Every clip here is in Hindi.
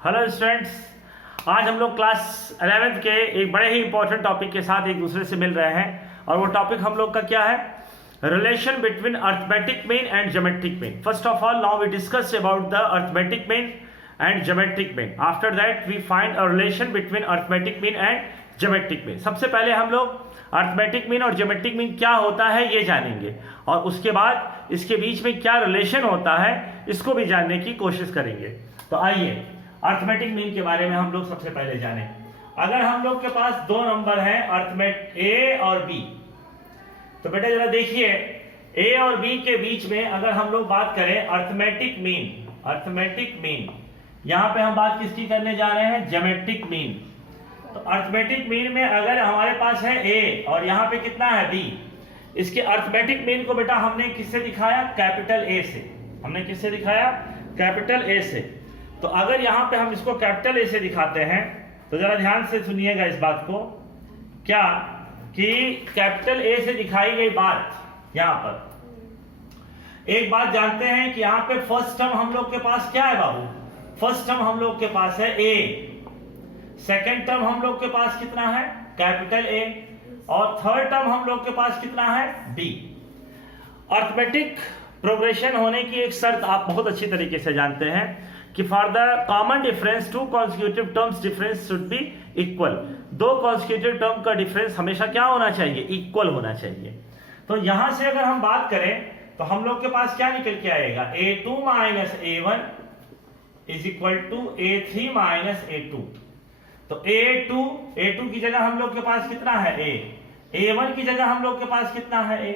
हेलो स्टूडेंट्स, आज हम लोग क्लास 11th के एक बड़े ही इंपॉर्टेंट टॉपिक के साथ एक दूसरे से मिल रहे हैं और वो टॉपिक हम लोग का क्या है? Relation between arithmetic mean and geometric mean. First of all now we discuss about the arithmetic mean and geometric mean. After that we find a relation between arithmetic mean and geometric mean. सबसे पहले हम लोग अर्थमेटिक मीन और ज्योमेट्रिक मीन क्या होता है ये जानेंगे और उसके बाद इसके बीच में क्या रिलेशन होता है इसको भी जानने की कोशिश करेंगे। तो आइए अर्थमेटिक मीन के बारे में हम लोग सबसे पहले जानें। अगर हम लोग के पास दो नंबर हैं अर्थमेट ए और बी, तो बेटा जरा देखिए ए और बी के बीच में अगर हम लोग बात करें अर्थमेटिक मीन, यहां पे हम बात किसकी करने जा रहे हैं? Geometric mean. तो अर्थमेटिक मीन में अगर हमारे पास है ए और यहाँ पे कितना है बी, इसके अर्थमेटिक मीन को बेटा हमने किससे दिखाया? कैपिटल ए से। हमने किससे दिखाया? कैपिटल ए से। तो अगर यहाँ पे हम इसको कैपिटल ए से दिखाते हैं तो जरा ध्यान से सुनिएगा इस बात को, क्या कि कैपिटल ए से दिखाई गई बात यहाँ पर एक बात जानते हैं कि यहाँ पे फर्स्ट टर्म हम लोग के पास क्या है बाबू? फर्स्ट टर्म हम लोग के पास है ए, सेकेंड टर्म हम लोग के पास कितना है? कैपिटल ए, और थर्ड टर्म हम लोग के पास कितना है? बी। अर्थमेटिक प्रोग्रेशन होने की एक शर्त आप बहुत अच्छी तरीके से जानते हैं कि for the common difference to consecutive terms difference should be equal. दो कॉन्सिक्यूटिव टर्म का डिफरेंस हमेशा क्या होना चाहिए? इक्वल होना चाहिए। तो यहां से अगर हम बात करें तो हम लोग के पास क्या निकल के आएगा? a2 minus a1 is equal to a3 minus a2। तो a2 की जगह हम लोग के पास कितना है? a1 की जगह हम लोग के पास कितना है?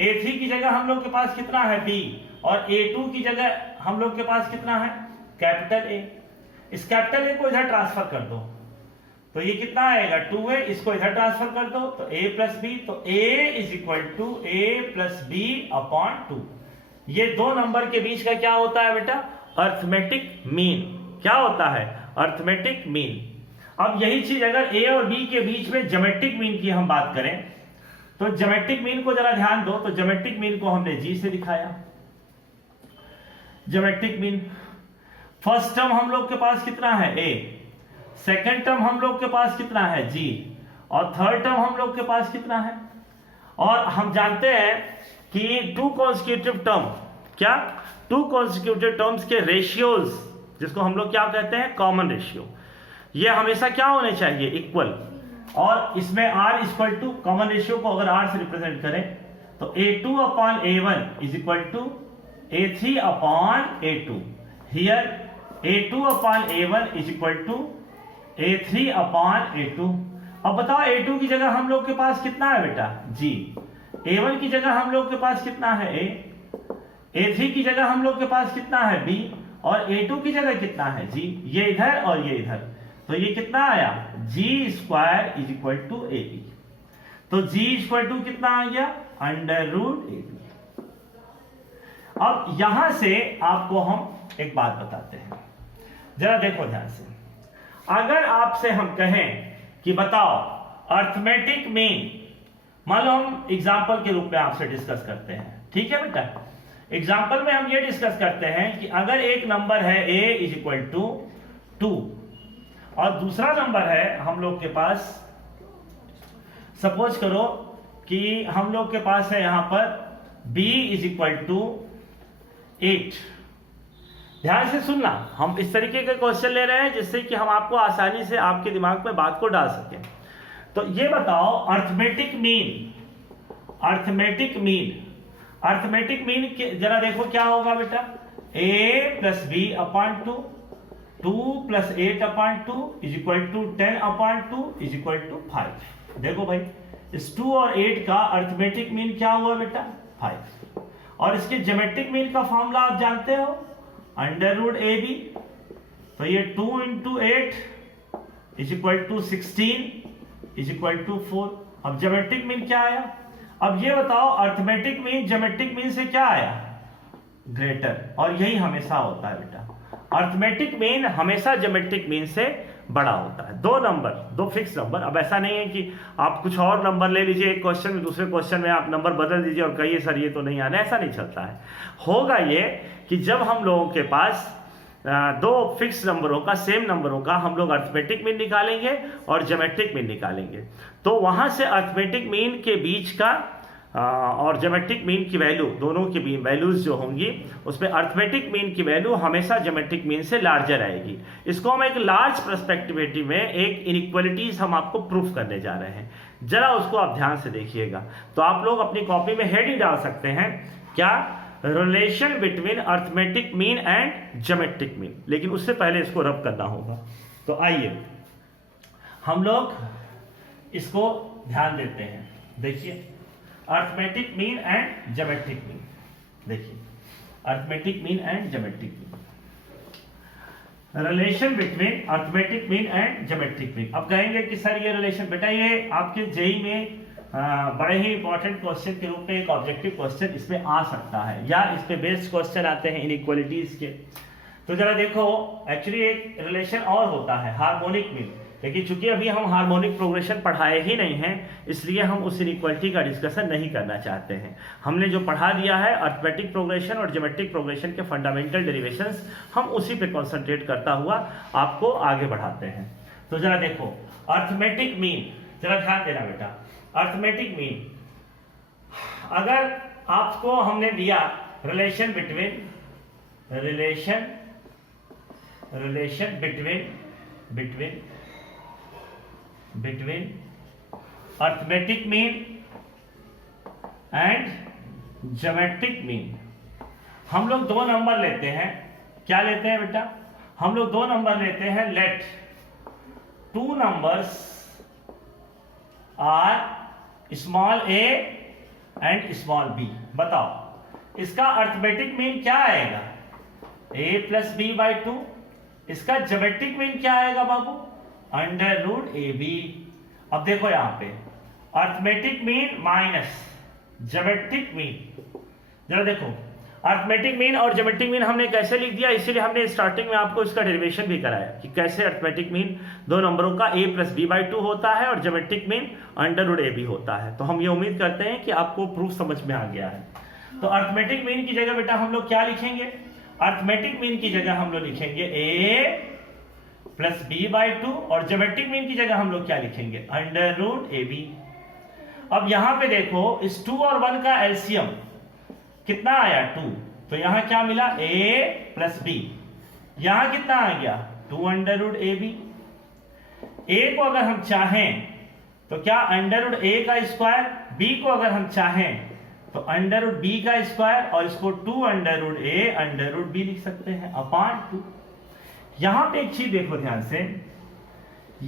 a3 की जगह हम लोग के पास कितना है? b, और a2 की जगह हम लोग के पास कितना है? Capital A. इस कैपिटल ए को इधर ट्रांसफर कर दो तो ये कितना आएगा? 2a। इसको इधर ट्रांसफर कर दो तो a प्लस बी, तो a is equal to a plus b upon 2। ये दो नंबर के बीच का क्या होता है बेटा? Arithmetic mean. क्या होता है? Arithmetic mean. अब यही चीज अगर a और b के बीच में ज्योमेट्रिक मीन की हम बात करें तो ज्योमेट्रिक मीन को जरा ध्यान दो। तो ज्योमेट्रिक मीन को हमने जी से दिखाया। ज्योमेट्रिक मीन फर्स्ट टर्म हम लोग के पास कितना है? a, सेकेंड टर्म हम लोग के पास कितना है? g, और थर्ड टर्म हम लोग के पास कितना है? और हम जानते हैं कि टू कॉन्सिक्यूटिव टर्म, क्या टू कॉन्सिक्यूटिव टर्म्स के रेशियोज, जिसको हम लोग क्या कहते हैं? कॉमन रेशियो, ये हमेशा क्या होने चाहिए? इक्वल। और इसमें r equal to common ratio को अगर r से रिप्रेजेंट करें तो a2 upon a1 is equal to a3 upon a2। Here a2 upon a1 is equal to a3 upon a2। अब बताओ a2 की जगह हम लोग के पास कितना है बेटा? g। a1 की जगह हम लोग के पास कितना है? a। a3 की जगह हम लोग के पास कितना है? b, और a2 की जगह कितना है? g। ये इधर और ये इधर, तो ये कितना आया? g square is equal to ab। तो g इक्वल टू कितना आ गया? Under root ab। अब यहां से आपको हम एक बात बताते हैं, जरा देखो ध्यान से। अगर आपसे हम कहें कि बताओ अर्थमेटिक मीन, मान लो हम एग्जाम्पल के रूप में आपसे डिस्कस करते हैं, ठीक है बेटा? एग्जाम्पल में हम ये डिस्कस करते हैं कि अगर एक नंबर है a इज इक्वल टू 2 और दूसरा नंबर है हम लोग के पास, सपोज करो कि हम लोग के पास है यहां पर b इज इक्वल टू 8। ध्यान से सुनना, हम इस तरीके के क्वेश्चन ले रहे हैं जिससे कि हम आपको आसानी से आपके दिमाग में बात को डाल सकें। तो ये बताओ अर्थमेटिक मीन जरा देखो क्या होगा बेटा? a plus b upon 2 plus 8 upon 2 is equal to 10 upon 2 is equal to 5। देखो भाई, इस 2 और 8 का अर्थमेटिक मीन क्या हुआ बेटा? 5। और इसके ज्योमेट्रिक मीन का फॉर्मूला आप जानते हो, अंडर रूट ए बी। तो ये 2 into 8 is equal to 16 is equal to 4। अब ज्योमेट्रिक मीन क्या आया? अब ये बताओ अर्थमेटिक मीन ज्योमेट्रिक मीन से क्या आया? ग्रेटर। और यही हमेशा होता है बेटा, अर्थमेटिक मीन हमेशा ज्योमेट्रिक मीन से बड़ा होता है। दो नंबर, दो फिक्स नंबर। अब ऐसा नहीं है कि आप कुछ और नंबर ले लीजिए एक क्वेश्चन में, दूसरे क्वेश्चन में आप नंबर बदल दीजिए और कहिए सर ये तो नहीं आना, ऐसा नहीं चलता है। होगा ये कि जब हम लोगों के पास दो फिक्स नंबरों का, सेम नंबरों का हम लोग अर्थमेटिक मीन निकालेंगे और ज्योमेट्रिक मीन निकालेंगे। तो वहां से अर्थमेटिक मीन के बीच का और ज्योमेट्रिक मीन की वैल्यू, दोनों की वैल्यूज जो होंगी उसमें अर्थमेटिक मीन की वैल्यू हमेशा ज्योमेट्रिक मीन से लार्जर आएगी। इसको हम एक लार्ज पर्सपेक्टिविटी में एक इनइक्वालिटीज हम आपको प्रूफ करने जा रहे हैं, जरा उसको आप ध्यान से देखिएगा। तो आप लोग अपनी कॉपी में हेडिंग डाल सकते हैं, क्या, relation between arithmetic mean and geometric mean. लेकिन उससे पहले इसको रब करना होगा। तो आइए हम लोग इसको ध्यान देते हैं। देखिए arithmetic mean and geometric mean, देखिए arithmetic mean and geometric mean, relation between arithmetic mean and geometric mean. अब कहेंगे कि सर ये रिलेशन, बेटा ये आपके जेई में बड़े ही इंपॉर्टेंट क्वेश्चन के रूप में एक ऑब्जेक्टिव क्वेश्चन इसमें आ सकता है, या इस पे बेस्ड क्वेश्चन आते हैं इनइक्वालिटीज के। तो जरा देखो, एक्चुअली एक रिलेशन और होता है हार्मोनिक मीन, लेकिन चूंकि अभी हम हार्मोनिक प्रोग्रेशन पढ़ाए ही नहीं हैं, इसलिए हम उस इनइक्वालिटी का डिस्कशन नहीं करना चाहते हैं। हमने जो पढ़ा दिया है अर्थमेटिक प्रोग्रेशन और ज्योमेट्रिक प्रोग्रेशन के फंडामेंटल डेरिवेशंस, हम उसी पे कॉन्सेंट्रेट करता हुआ आपको आगे बढ़ाते हैं। तो जरा देखो अर्थमेटिक मीन, जरा ध्यान देना बेटा, अर्थमेटिक मीन अगर आपको हमने दिया relation between arithmetic mean and geometric mean, हम लोग दो नंबर लेते हैं। क्या लेते हैं बेटा, हम लोग दो नंबर लेते हैं। Let two numbers are small a and small b। बताओ इसका अर्थमेटिक मीन क्या आएगा, a plus b by two. इसका ज्योमेट्रिक मीन क्या आएगा बाबू, अंडर रूट ab। अब देखो यहां पे arithmetic mean minus geometric mean, जरा देखो अर्थमेटिक मीन और ज्योमेट्रिक मीन हमने कैसे लिख दिया, इसीलिए हमने स्टार्टिंग में आपको इसका डेरिवेशन भी कराया कि कैसे अर्थमेटिक मीन दो नंबरों का a plus b by two होता है और geometric mean under root ab होता है। तो हम ये उम्मीद करते हैं कि आपको प्रूफ समझ में आ गया है। तो अर्थमेटिक मीन की जगह बेटा हम लोग क्या लिखेंगे, अर्थमेटिक मीन की जगह हम लोग लिखेंगे a plus b by two, और ज्योमेट्रिक मीन की जगह हम लोग क्या लिखेंगे, अंडर रूट ab। अब यहां पे देखो इस 2 और 1 का एलसीएम कितना आया, 2, तो यहां क्या मिला, a प्लस बी। यहां कितना आ गया, 2 अंडर रूट ab। a को अगर हम चाहें तो क्या अंडर रूट a का स्क्वायर, b को अगर हम चाहें तो अंडर रूट b का स्क्वायर, और इसको 2 under root a under root b लिख सकते हैं अपॉन 2। यहां पे एक चीज देखो ध्यान से,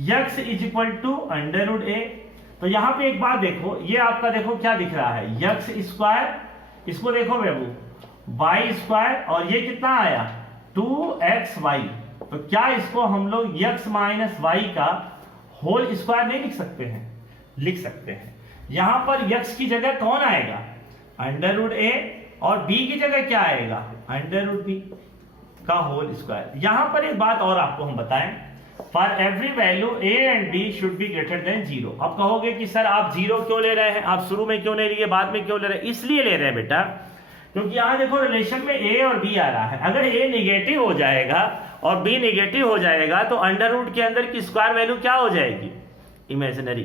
x is equal to under root a। तो यहां पे एक बात देखो, ये आपका देखो क्या दिख रहा है, x स्क्वायर, इसको देखो बाबू y स्क्वायर, और ये कितना आया 2xy। तो क्या इसको हम लोग x माइनस y का होल स्क्वायर नहीं लिख सकते हैं, लिख सकते हैं। यहां पर x की जगह कौन आएगा, अंडर रूट a, और b की जगह क्या आएगा, अंडर रूट b का होल स्क्वायर। यहां पर एक बात और आपको हम बताएं, for every value a and b should be greater than 0। अब कहोगे कि सर आप 0 क्यों ले रहे हैं, आप शुरू में क्यों नहीं लिए, बाद में क्यों ले रहे हैं, इसलिए ले रहे हैं बेटा क्योंकि यहां देखो रिलेशन में a और b आ रहा है। अगर a निगेटिव हो जाएगा और b निगेटिव हो जाएगा तो अंडर रूट के अंदर की स्क्वायर वैल्यू क्या हो जाएगी, इमेजिनरी।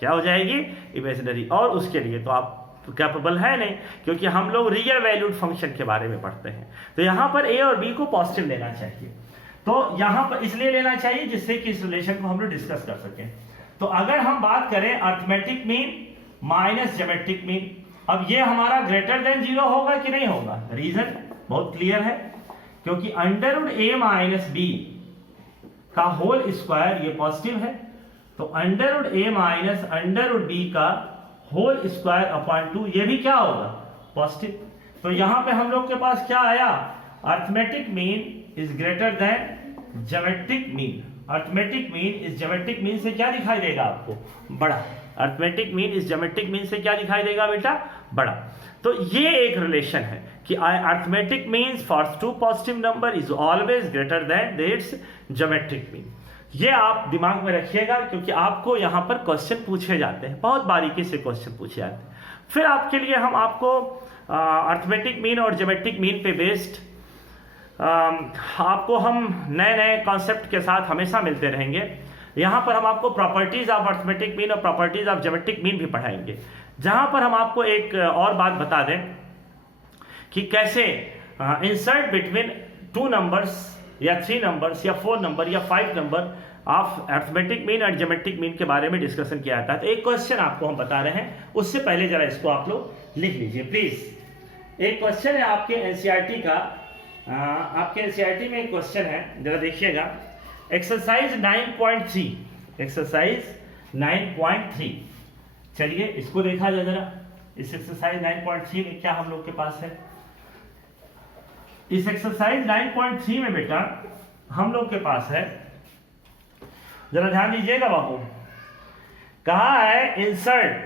क्या हो जाएगी, इमेजिनरी। और उसके लिए तो आप कैपेबल है नहीं, क्योंकि हम लोग रियल वैल्यूड फंक्शन के बारे में पढ़ते हैं। तो यहां पर a और b को पॉजिटिव लेना चाहिए। तो यहां पर इसलिए लेना चाहिए जिससे कि इस रिलेशन को हम लोग डिस्कस कर सकें। तो अगर हम बात करें arithmetic mean minus geometric mean, अब ये हमारा ग्रेटर देन 0 होगा कि नहीं होगा, रीजन बहुत क्लियर है, क्योंकि under root a minus b का होल स्क्वायर ये पॉजिटिव है, तो under root a minus under root b का होल स्क्वायर अपॉन 2 ये भी क्या होगा, पॉजिटिव। तो यहां पे हम लोग के पास क्या आया, arithmetic mean is greater than geometric mean. Arithmetic mean इस ज्योमेट्रिक मीन से क्या दिखाई देगा आपको, बड़ा। अर्थमेटिक मीन इस ज्योमेट्रिक मीन से क्या दिखाई देगा बेटा, बड़ा। तो ये एक रिलेशन है कि arithmetic means for 2 positive number is always greater than it's geometric mean. ये आप दिमाग में रखिएगा, क्योंकि आपको यहाँ पर क्वेश्चन पूछे जाते हैं, बहुत बारीकी से क्वेश्चन पूछे जाते हैं। फिर आपके लिए हम आपको अर्थमेटिक मीन और ज्योमेट्रिक मीन पे बेस्ड आपको हम नए नए कॉन्सेप्ट के साथ हमेशा मिलते रहेंगे। यहाँ पर हम आपको प्रॉपर्टीज ऑफ अर्थमेटिक मीन और प्रॉपर्टीज ऑफ ज्योमेट्रिक मीन भी पढ़ाएंगे, जहाँ पर हम आपको एक और बात बता दें कि कैसे इंसर्ट बिटवीन 2 नंबर्स या 3 नंबर्स या 4 नंबर या 5 नंबर ऑफ अर्थमेटिक मीन और ज्योमेट्रिक मीन के बारे में डिस्कशन किया जाता है। तो एक क्वेश्चन आपको हम बता रहे हैं, उससे पहले जरा इसको आप लोग लिख लीजिए प्लीज। एक क्वेश्चन है आपके एनसीईआरटी का, आपके एनसीईआरटी में एक क्वेश्चन है, जरा देखिएगा। एक्सरसाइज 9.3, एक्सरसाइज 9.3, चलिए इसको देखा जाए जरा। इस एक्सरसाइज 9.3 में क्या हम लोग के पास है? इस एक्सरसाइज 9.3 में बेटा हम लोग के पास है, जरा ध्यान दीजिएगा बाबू। कहा है insert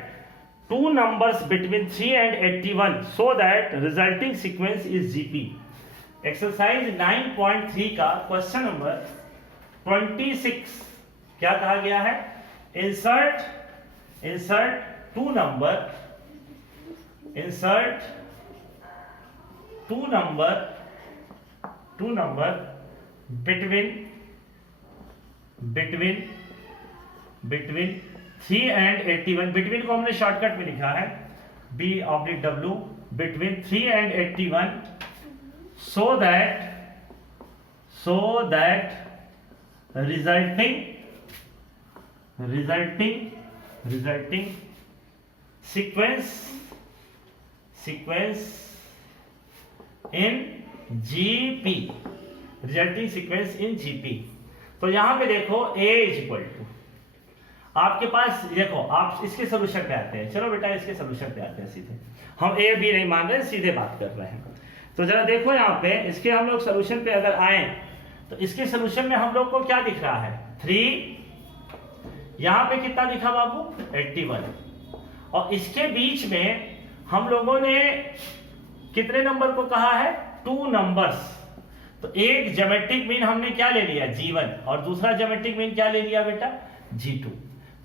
2 numbers between 3 and 81 so that resulting sequence is GP। Exercise 9.3 का क्वेश्चन नंबर 26 क्या कहा गया है? Insert 2 number between 3 and 81। Between को हमने शॉर्टकट में लिखा है B/W, between 3 and 81 so that resulting sequence in GP, resulting sequence in GP. तो यहां पे देखो A इज इक्वल टू, आपके पास देखो, आप इसके सोल्यूशन पे आते हैं। चलो बेटा इसके सोल्यूशन पे आते हैं सीधे, हम ए बी नहीं मान रहे, सीधे बात कर रहे हैं। तो जरा देखो यहाँ पे इसके हम लोग सोल्यूशन पे अगर आए तो इसके सोल्यूशन में हम लोग को क्या दिख रहा है? 3, यहाँ पे कितना दिखा बाबू? 81। और इसके बीच में हम लोगों ने कितने नंबर को कहा है? 2 नंबर्स। तो एक ज्योमेट्रिक मीन हमने क्या ले लिया? G1, और दूसरा ज्योमेट्रिक मीन क्या ले लिया बेटा? G2।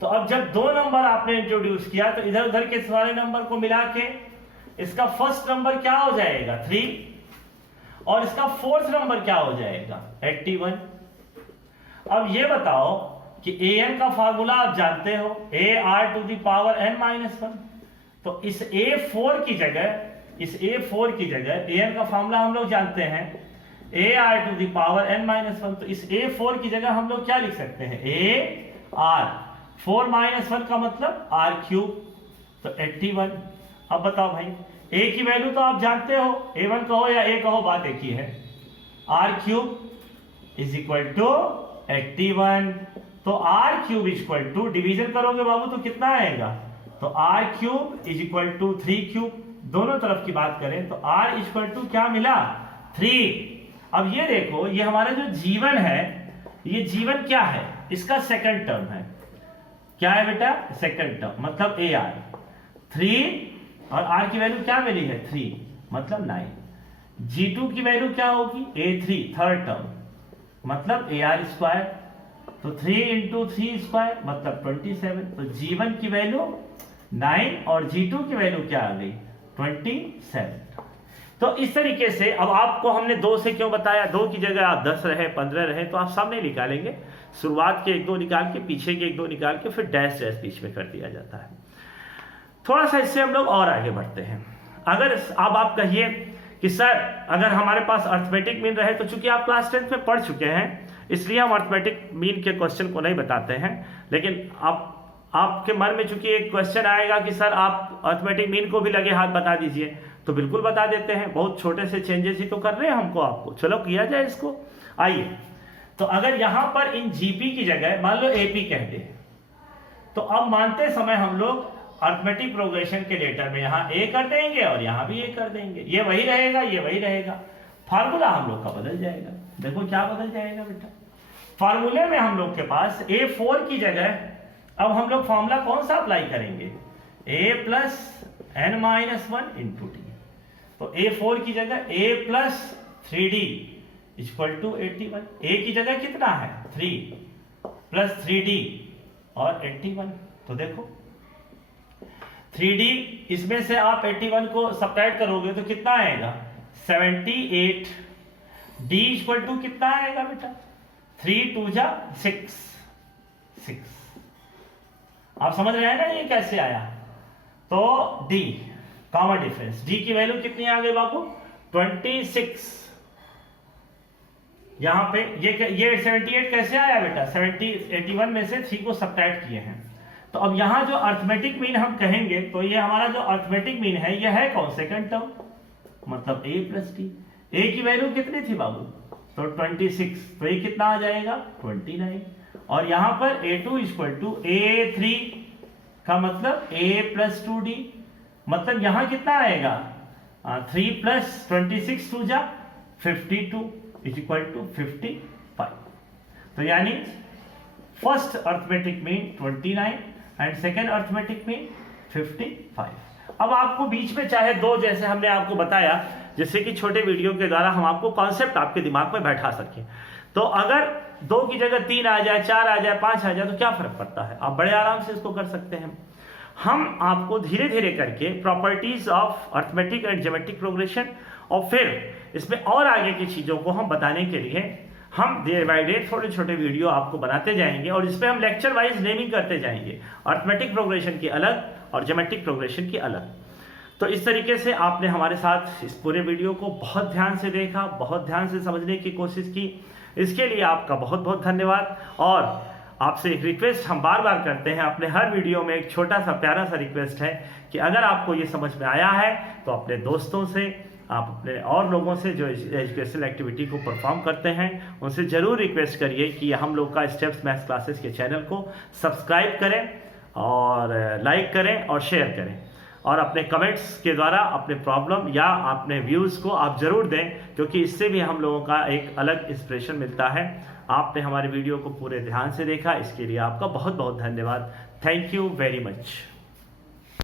तो अब जब 2 नंबर आपने इंट्रोड्यूस किया तो इधर उधर के सारे नंबर को मिला के इसका फर्स्ट नंबर क्या हो जाएगा? 3, और इसका फोर्थ नंबर क्या हो जाएगा? 81। अब ये बताओ कि an का फार्मूला आप जानते हो, ar⁻n-1। तो इस a4 की जगह an का फार्मूला हम लोग जानते हैं ar⁻n-1। तो इस a4 की जगह हम लोग क्या लिख सकते हैं? ar 4 - 1 का मतलब r³। तो 81। अब बताओ भाई, a की वैल्यू तो आप जानते हो, a1 कहो या a कहो, बात एक ही है। r³ is equal to 81। तो r³ is equal to, division करोगे बाबू तो कितना आएगा? तो r³ इज इक्वल टू 3³। दोनों तरफ की बात करें तो r इज इक्वल टू क्या मिला? 3। अब ये देखो, ये हमारा जो जीवन है, ये जीवन क्या है? इसका सेकंड टर्म है। क्या है बेटा? सेकंड टर्म, मतलब ar 3, और r की वैल्यू क्या मिली है? 3, मतलब 9। G2 की वैल्यू क्या होगी? a3 थर्ड टर्म, मतलब ar²। तो 3 × 3² मतलब 27। तो G1 की वैल्यू 9 और G2 की वैल्यू क्या आ गई? 27। तो इस तरीके से अब आपको हमने 2 से क्यों बताया? 2 की जगह आप 10 रहे, 15 रहे, तो आप सामने निकालेंगे। शुरुआत के 1-2 निकाल के, पीछे के 1-2 निकाल के, फिर डैश बीच में कर दिया जाता है। थोड़ा सा इससे हम लोग और आगे बढ़ते हैं। अगर अब आप कहिए कि सर अगर हमारे पास अर्थमेटिक मीन रहे, तो चूंकि आप क्लास 10th में पढ़ चुके हैं इसलिए हम अर्थमेटिक मीन के क्वेश्चन को नहीं बताते हैं, लेकिन आपके मन में चूंकि एक क्वेश्चन आएगा कि सर आप अर्थमेटिक मीन को भी लगे हाथ बता दीजिए, तो बिल्कुल बता देते हैं। बहुत छोटे से चेंजेस ही तो कर रहे हैं हमको आपको, चलो किया जाए इसको। आइए, तो अगर यहां पर इन जीपी की जगह मान लो एपी कह दे, तो अब मानते समय हम लोग अर्थमेटिक प्रोग्रेशन के लेटर में यहाँ ए कर देंगे और यहाँ भी ए कर देंगे। ये वही रहेगा, ये वही रहेगा, फार्मूला हम लोग का बदल जाएगा। देखो क्या बदल जाएगा बेटा? फार्मूले में हम लोग के पास a4 की जगह अब हम लोग फार्मूला कौन सा अप्लाई करेंगे? a+n-1 × d। तो a4 की जगह a+3d = 81। a की जगह कितना है? 3 + 3d और 81। तो देखो 3d, इसमें से आप 81 को सब्ट्रैक्ट करोगे तो कितना आएगा? 78। d इक्वल टू कितना आएगा बेटा 3 2 जा 6 आप समझ रहे हैं ना ये कैसे आया। तो d कॉमन डिफरेंस d की वैल्यू कितनी आ गई बाबू 26। यहां पे ये 78 कैसे आया बेटा 81 में से 3 को सब्ट्रैक्ट किए हैं। तो अब यहां जो अर्थमेटिक मीन हम कहेंगे तो ये हमारा जो अर्थमेटिक मीन है ये है कौन सेकंड टर्म मतलब a प्लस टी। a की वैल्यू कितनी थी बाबू तो 26 तो ये कितना आ जाएगा 29 और यहां पर a2 इक्वल टू a3 का मतलब a प्लस 2d मतलब यहां कितना आएगा 3 प्लस 26 2 जा 52 इज इक्वल टू 55। तो यानी first arithmetic mean 29 and second arithmetic mean 55। अब आपको बीच में चाहे दो जैसे हमने आपको बताया जिससे कि छोटे वीडियो के द्वारा हम आपको कॉन्सेप्ट आपके दिमाग में बैठा सकें। तो अगर 2 की जगह 3 आ जाए 4 आ जाए 5 आ जाए तो क्या फर्क पड़ता है, आप बड़े आराम से इसको कर सकते हैं। हम आपको धीरे धीरे करके properties of arithmetic and geometric progression और फिर इसमें और आगे की चीज़ों को हम बताने के लिए हम डे बाय डे थोड़े छोटे वीडियो आपको बनाते जाएंगे और इसमें हम लेक्चर वाइज नेमिंग करते जाएंगे, अर्थमेटिक प्रोग्रेशन की अलग और ज्योमेट्रिक प्रोग्रेशन की अलग। तो इस तरीके से आपने हमारे साथ इस पूरे वीडियो को बहुत ध्यान से देखा, बहुत ध्यान से समझने की कोशिश की, इसके लिए आपका बहुत बहुत धन्यवाद। और आपसे एक रिक्वेस्ट हम बार बार करते हैं अपने हर वीडियो में, एक छोटा सा प्यारा सा रिक्वेस्ट है कि अगर आपको ये समझ में आया है तो अपने दोस्तों से, आप अपने और लोगों से जो एजुकेशनल एक्टिविटी को परफॉर्म करते हैं उनसे ज़रूर रिक्वेस्ट करिए कि हम लोग का स्टेप्स मैथ्स क्लासेस के चैनल को सब्सक्राइब करें और लाइक करें और शेयर करें और अपने कमेंट्स के द्वारा अपने प्रॉब्लम या अपने व्यूज़ को आप ज़रूर दें, क्योंकि इससे भी हम लोगों का एक अलग इंस्पिरेशन मिलता है। आपने हमारे वीडियो को पूरे ध्यान से देखा, इसके लिए आपका बहुत बहुत धन्यवाद। Thank you very much.